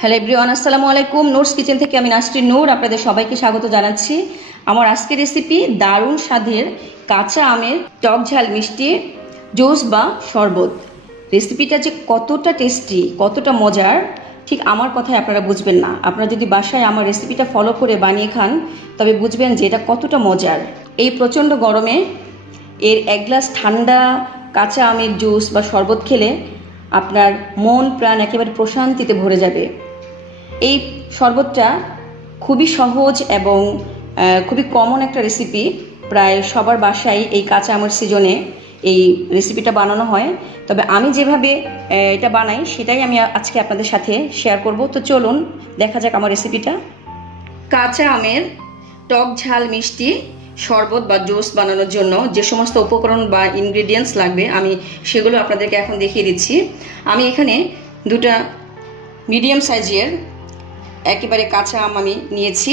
Hello everyone, আসসালামু আলাইকুম। Noors kitchen থেকে আমি নাসরিন নূর আপনাদের সবাইকে স্বাগত জানাচ্ছি। আমার আজকের রেসিপি দারুণ স্বাদের কাঁচা আমের টক ঝাল মিষ্টি জুস বা শরবত। রেসিপিটা যে কতটা টেস্টি, কতটা মজার, ঠিক আমার কথায় আপনারা বুঝবেন না। আপনারা যদি বাসায় আমার রেসিপিটা ফলো করে বানিয়ে খান তবে বুঝবেন যে এটা কতটা মজার। এই প্রচণ্ড গরমে এর এক গ্লাস ঠান্ডা কাঁচা আমের জুস বা শরবত খেলে আপনার মন প্রাণ একেবারে প্রশান্তিতে ভরে যাবে। এই শরবতটা খুবই সহজ এবং খুবই কমন একটা রেসিপি। প্রায় সবার বাসায় এই কাঁচা আমের সিজনে এই রেসিপিটা বানানো হয়। তবে আমি যেভাবে এটা বানাই সেটাই আমি আজকে আপনাদের সাথে শেয়ার করব। তো চলুন দেখা যাক আমার রেসিপিটা। কাঁচা আমের টক ঝাল মিষ্টি শরবত বা জুস বানানোর জন্য যে সমস্ত উপকরণ বা ইনগ্রেডিয়েন্টস লাগবে আমি সেগুলো আপনাদেরকে এখন দেখিয়ে দিচ্ছি। আমি এখানে দুটা মিডিয়াম সাইজের একেবারে কাঁচা আম আমি নিয়েছি।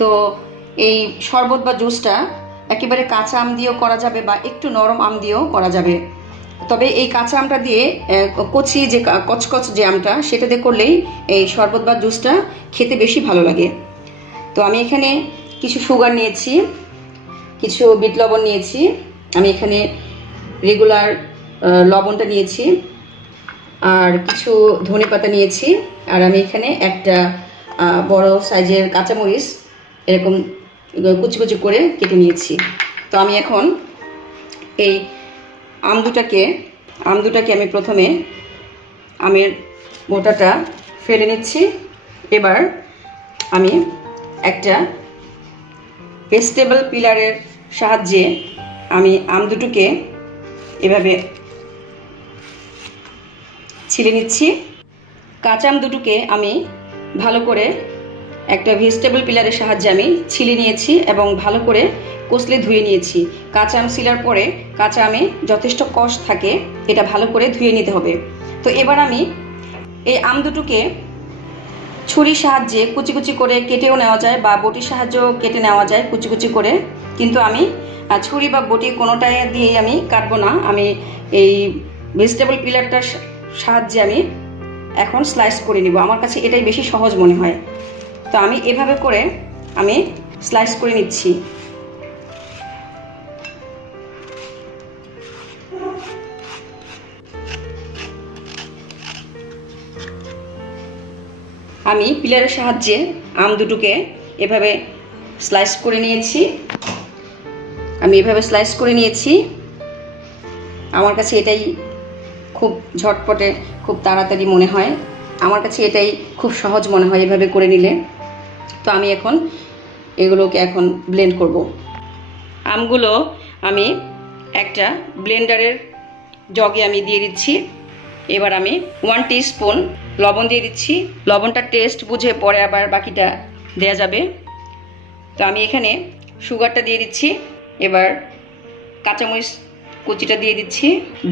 তো এই শরবত বা জুসটা একেবারে কাঁচা আম দিয়েও করা যাবে বা একটু নরম আম দিয়েও করা যাবে। তবে এই কাঁচা আমটা দিয়ে কচি যে কচকচ যে আমটা সেটা দিয়ে করলেই এই শরবত বা জুসটা খেতে বেশি ভালো লাগে। তো আমি এখানে কিছু সুগার নিয়েছি, কিছু বিট লবণ নিয়েছি, আমি এখানে রেগুলার লবণটা নিয়েছি, আর কিছু ধনেপাতা নিয়েছি, আর আমি এখানে একটা বড় সাইজের কাঁচামরিচ এরকম কুচি কুচি করে কেটে নিয়েছি। তো আমি এখন এই আম দুটাকে আমি প্রথমে আমের মোটাটা ফেলে নিচ্ছি। এবার আমি একটা ভেজিটেবল পিলারের সাহায্যে আমি আম দুটোকে এভাবে ছিলে নিচ্ছি। কাঁচা আম দুটোকে আমি ভালো করে একটা ভেজিটেবল পিলারের সাহায্যে আমি ছিলে নিয়েছি এবং ভালো করে কষলে ধুয়ে নিয়েছি। কাঁচা আম ছিলার পরে কাঁচা আমে যথেষ্ট কষ থাকে, এটা ভালো করে ধুয়ে নিতে হবে। তো এবার আমি এই আম দুটোকে ছুরির সাহায্যে কুচি কুচি করে কেটেও নেওয়া যায় বা বটির সাহায্যেও কেটে নেওয়া যায় কুচি কুচি করে, কিন্তু আমি ছুরি বা বটি কোনোটাই দিয়েই আমি কাটবো না। আমি এই ভেজিটেবল পিলারটার সাহায্যে আমি এখন স্লাইস করে নিব। আমার কাছে এটাই বেশি সহজ মনে হয়। তো আমি এভাবে করে আমি স্লাইস করে নিচ্ছি। আমি পিলারের সাহায্যে আম দুটোকে এভাবে স্লাইস করে নিয়েছি। আমার কাছে এটাই খুব ঝটপটে, খুব তাড়াতাড়ি মনে হয়। আমার কাছে এটাই খুব সহজ মনে হয় এভাবে করে নিলে। তো আমি এখন এগুলোকে এখন ব্লেন্ড করব। আমগুলো আমি একটা ব্লেন্ডারের জগে আমি দিয়ে দিচ্ছি। এবার আমি 1 টিস্পুন লবণ দিয়ে দিচ্ছি। লবণটা টেস্ট বুঝে পরে আবার বাকিটা দেয়া যাবে। তো আমি এখানে সুগারটা দিয়ে দিচ্ছি। এবার কাঁচামরিচ কুচিটা দিয়ে দিচ্ছি,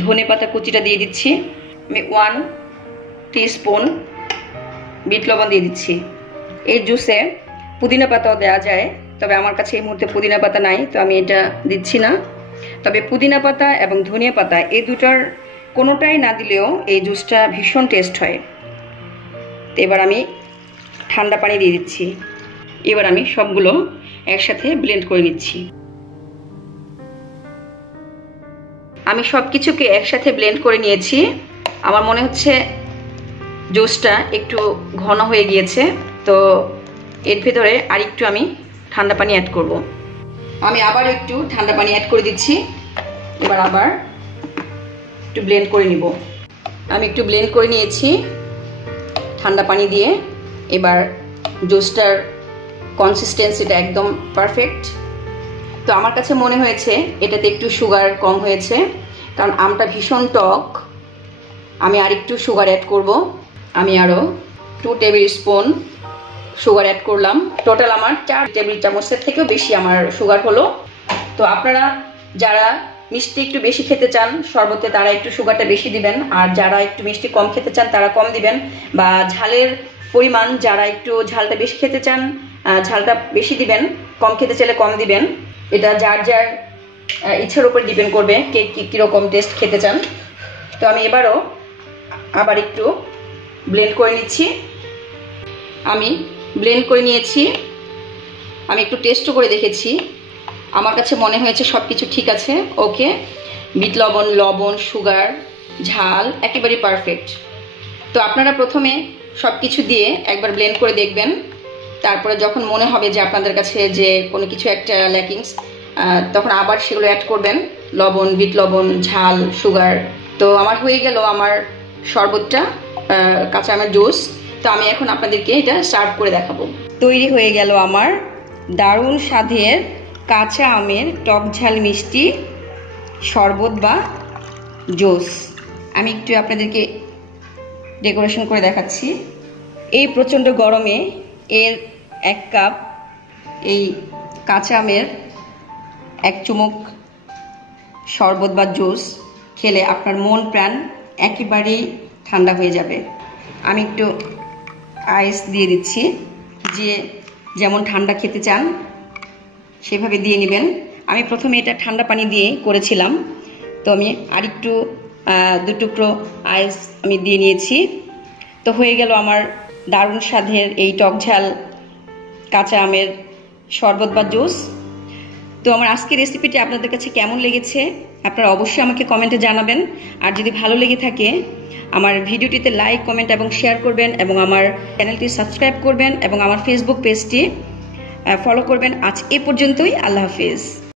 ধনেপাতা কুচিটা দিয়ে দিচ্ছি। আমি 1 টিস্পুন বিট লবণ দিয়ে দিচ্ছি। এই জুসে পুদিনা পাতাও দেওয়া যায়, তবে আমার কাছে এই মুহূর্তে পুদিনা পাতা নাই, তো আমি এটা দিচ্ছি না। তবে পুদিনা পাতা এবং ধনিয়া পাতা এই দুটার কোনোটাই না দিলেও এই জুসটা ভীষণ টেস্ট হয়। তো এবার আমি ঠান্ডা পানি দিয়ে দিচ্ছি। এবার আমি সবগুলো একসাথে ব্লেন্ড করে নিচ্ছি। আমি সব কিছুকে একসাথে ব্লেন্ড করে নিয়েছি। আমার মনে হচ্ছে জুসটা একটু ঘন হয়ে গিয়েছে, তো এর ভেতরে আর একটু আমি ঠান্ডা পানি অ্যাড করব। আমি আবার একটু ঠান্ডা পানি অ্যাড করে দিচ্ছি। এবার আবার একটু ব্লেন্ড করে নিব। আমি একটু ব্লেন্ড করে নিয়েছি ঠান্ডা পানি দিয়ে। এবার জুসটার কনসিস্টেন্সিটা একদম পারফেক্ট। তো আমার কাছে মনে হয়েছে এটাতে একটু সুগার কম হয়েছে, কারণ আমটা ভীষণ টক। আমি আর একটু সুগার অ্যাড করব। আমি আরও 2 টেবিল স্পুন সুগার অ্যাড করলাম। টোটাল আমার 4 টেবিল চামচের থেকেও বেশি আমার সুগার হলো। তো আপনারা যারা মিষ্টি একটু বেশি খেতে চান শরবতে, তারা একটু সুগারটা বেশি দিবেন, আর যারা একটু মিষ্টি কম খেতে চান তারা কম দিবেন। বা ঝালের পরিমাণ যারা একটু ঝালটা বেশি খেতে চান ঝালটা বেশি দিবেন, কম খেতে চাইলে কম দিবেন। এটা যার যার ইচ্ছার উপর ডিপেন্ড করবে কে কীরকম টেস্ট খেতে চান। তো আমি এবারও আবার একটু ব্লেন্ড করে নিচ্ছি। আমি ব্লেন্ড করে নিয়েছি। আমি একটু টেস্টও করে দেখেছি, আমার কাছে মনে হয়েছে সব কিছু ঠিক আছে। ওকে, বিট লবণ, লবণ, সুগার, ঝাল একেবারেই পারফেক্ট। তো আপনারা প্রথমে সব কিছু দিয়ে একবার ব্লেন্ড করে দেখবেন, তারপরে যখন মনে হবে যে আপনাদের কাছে যে কোনো কিছু একটা ল্যাকিংস, তখন আবার সেগুলো অ্যাড করবেন, লবণ, বিট লবণ, ঝাল, সুগার। তো আমার হয়ে গেল আমার শরবতটা, কাঁচা আমের জুস। তো আমি এখন আপনাদেরকে এটা সার্ভ করে দেখাবো। তৈরি হয়ে গেল আমার দারুণ স্বাদের কাঁচা আমের টক ঝাল মিষ্টি শরবত বা জুস। আমি একটু আপনাদেরকে ডেকোরেশন করে দেখাচ্ছি। এই প্রচণ্ড গরমে এর 1 কাপ এই কাঁচা আমের 1 চুমুক শরবত বা জুস খেলে আপনার মন প্রাণ একেবারেই ঠান্ডা হয়ে যাবে। আমি একটু আইস দিয়ে দিচ্ছি, যে যেমন ঠান্ডা খেতে চান সেভাবে দিয়ে নেবেন। আমি প্রথমে এটা ঠান্ডা পানি দিয়ে করেছিলাম, তো আমি আরেকটু 2 টুকরো আইস আমি দিয়ে নিয়েছি। তো হয়ে গেল আমার দারুণ স্বাদের এই টক ঝাল কাঁচা আমের শরবত বা জুস। তো আমার আজকের রেসিপিটি আপনাদের কাছে কেমন লেগেছে আপনারা অবশ্যই আমাকে কমেন্টে জানাবেন। আর যদি ভালো লেগে থাকে আমার ভিডিওটিতে লাইক, কমেন্ট এবং শেয়ার করবেন, এবং আমার চ্যানেলটি সাবস্ক্রাইব করবেন, এবং আমার ফেসবুক পেজটি ফলো করবেন। আজ এ পর্যন্তই। আল্লাহ হাফেজ।